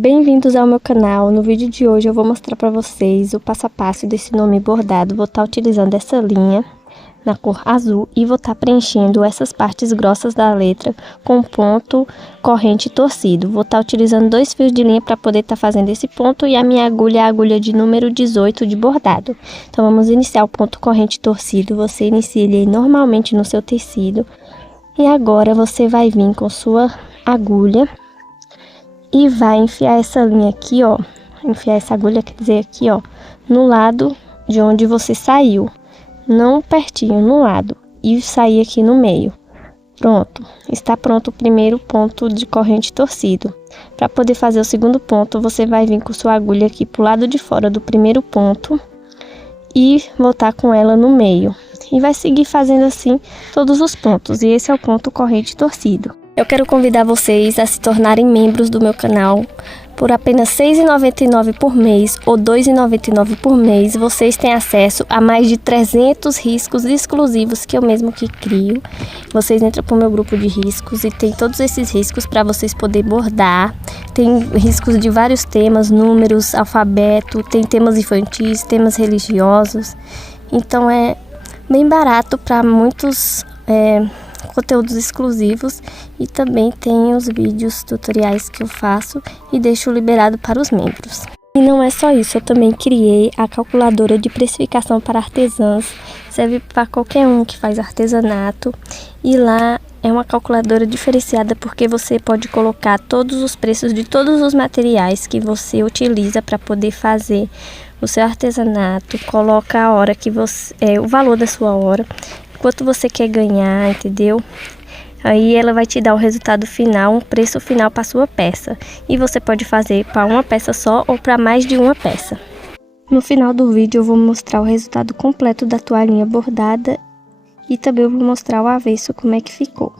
Bem-vindos ao meu canal. No vídeo de hoje eu vou mostrar para vocês o passo a passo desse nome bordado. Vou estar utilizando essa linha na cor azul e vou estar preenchendo essas partes grossas da letra com ponto corrente torcido. Vou estar utilizando 2 fios de linha para poder estar fazendo esse ponto e a minha agulha é a agulha de número 18 de bordado. Então vamos iniciar o ponto corrente torcido. Você inicia ele normalmente no seu tecido e agora você vai vir com sua agulha e vai enfiar essa linha aqui, ó, enfiar essa agulha, quer dizer, aqui, ó, no lado de onde você saiu, não pertinho, no lado, e sair aqui no meio. Pronto, está pronto o primeiro ponto de corrente torcido. Para poder fazer o segundo ponto, você vai vir com sua agulha aqui pro lado de fora do primeiro ponto e voltar com ela no meio. E vai seguir fazendo assim todos os pontos, e esse é o ponto corrente torcido. Eu quero convidar vocês a se tornarem membros do meu canal. Por apenas R$ 6,99 por mês ou R$ 2,99 por mês, vocês têm acesso a mais de 300 riscos exclusivos que eu mesmo que crio. Vocês entram para o meu grupo de riscos e tem todos esses riscos para vocês poderem bordar. Tem riscos de vários temas, números, alfabeto, tem temas infantis, temas religiosos. Então é bem barato para muitos conteúdos exclusivos, e também tem os vídeos tutoriais que eu faço e deixo liberado para os membros. E não é só isso, eu também criei a calculadora de precificação para artesãs, serve para qualquer um que faz artesanato, e lá é uma calculadora diferenciada porque você pode colocar todos os preços de todos os materiais que você utiliza para poder fazer o seu artesanato, coloca a hora que você, o valor da sua hora, quanto você quer ganhar, entendeu? Aí ela vai te dar o resultado final, um preço final para sua peça. E você pode fazer para uma peça só ou para mais de uma peça. No final do vídeo eu vou mostrar o resultado completo da toalhinha bordada e também eu vou mostrar o avesso como é que ficou.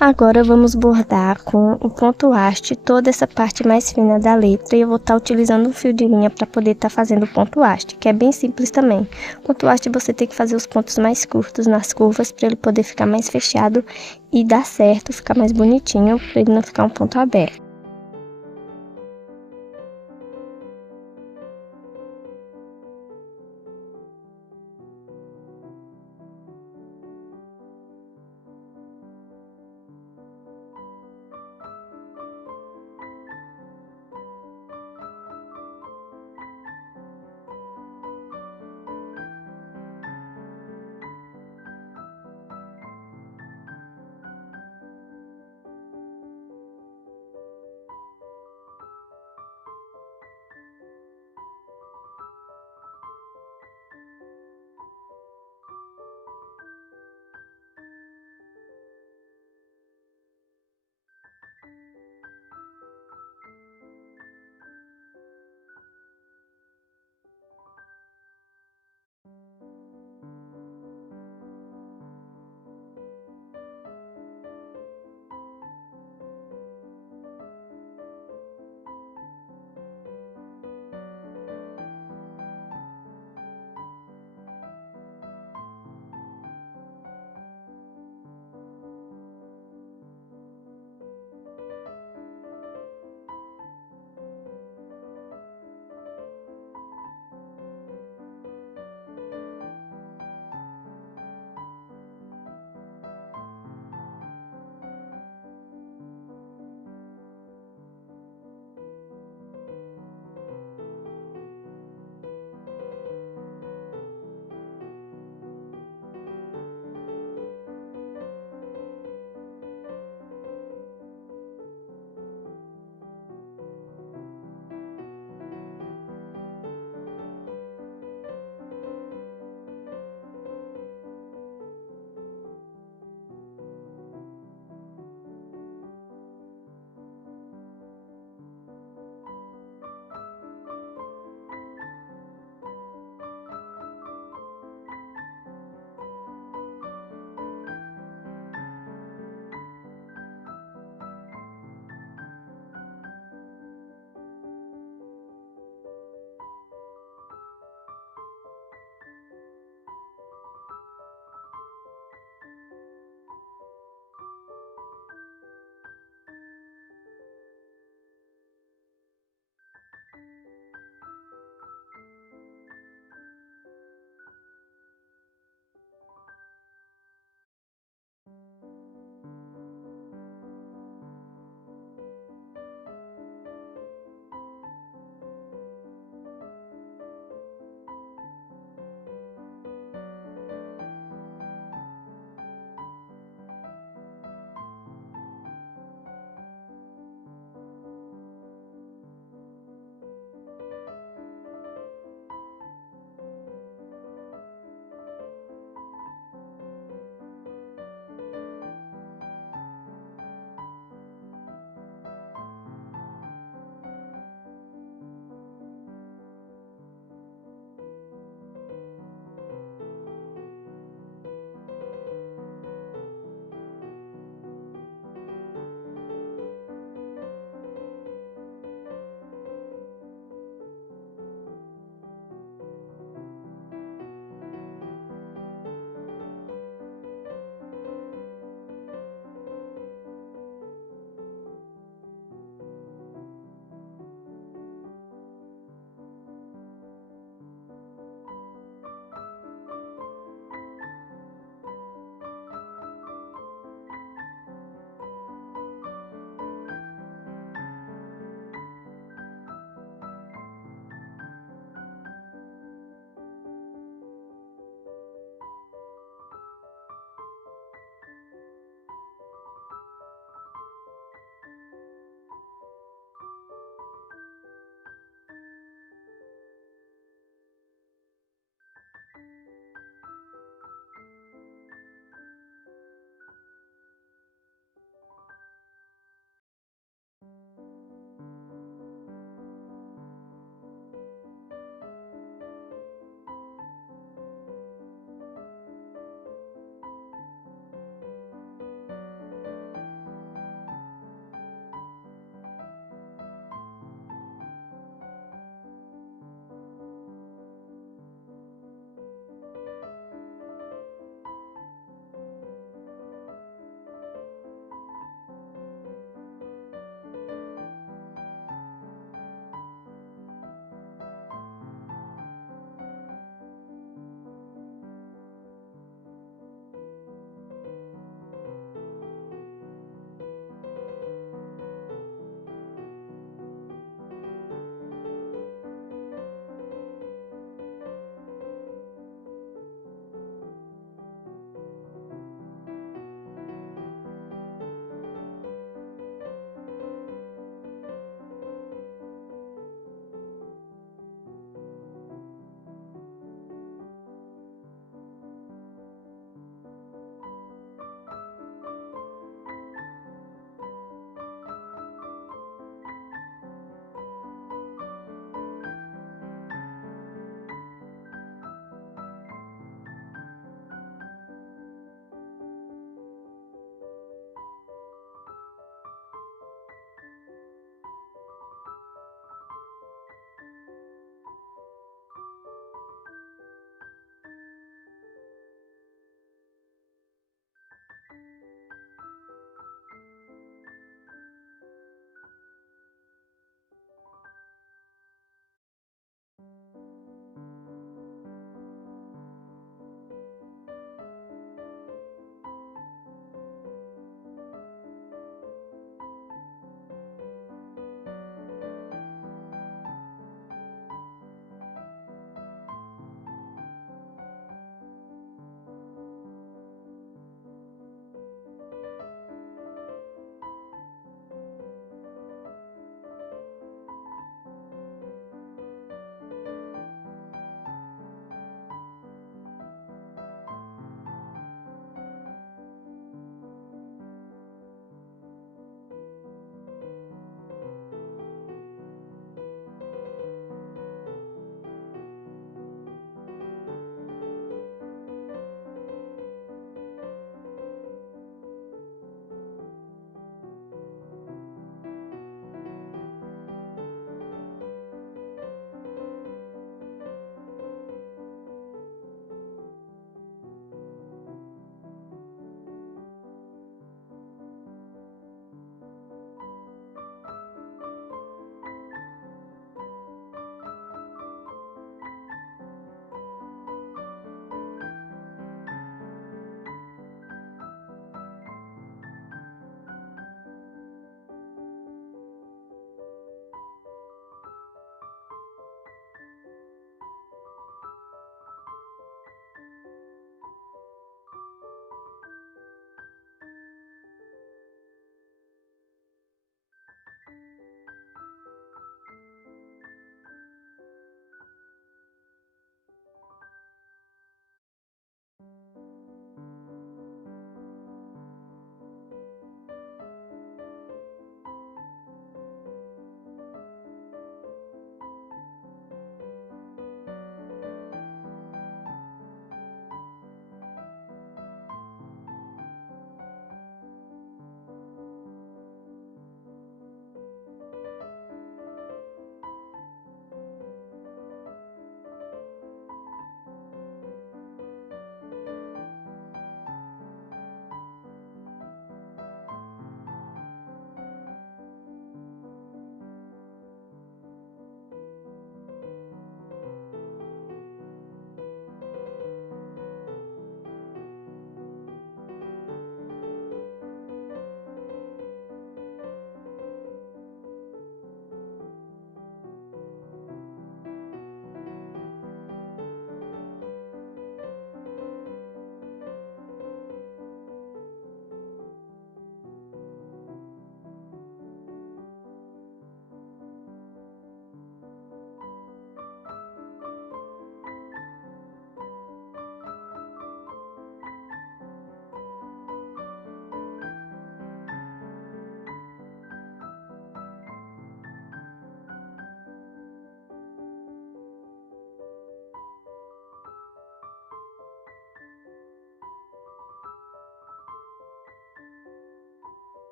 Agora vamos bordar com o ponto haste toda essa parte mais fina da letra e eu vou estar utilizando um fio de linha para poder estar fazendo o ponto haste, que é bem simples também. Ponto haste você tem que fazer os pontos mais curtos nas curvas para ele poder ficar mais fechado e dar certo, ficar mais bonitinho, para ele não ficar um ponto aberto.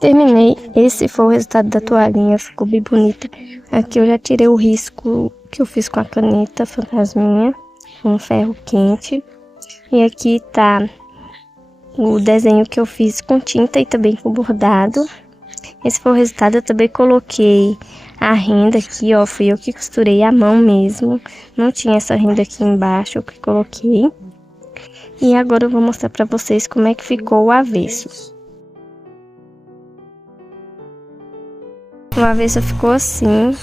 Terminei, esse foi o resultado da toalhinha, ficou bem bonita. Aqui eu já tirei o risco que eu fiz com a caneta fantasminha, com ferro quente. E aqui tá o desenho que eu fiz com tinta e também com bordado. Esse foi o resultado, eu também coloquei a renda aqui, ó, fui eu que costurei à mão mesmo. Não tinha essa renda aqui embaixo, eu que coloquei. E agora eu vou mostrar pra vocês como é que ficou o avesso. O avesso ficou assim.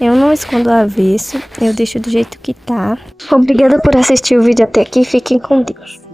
Eu não escondo o avesso, eu deixo do jeito que tá. Obrigada por assistir o vídeo até aqui, fiquem com Deus.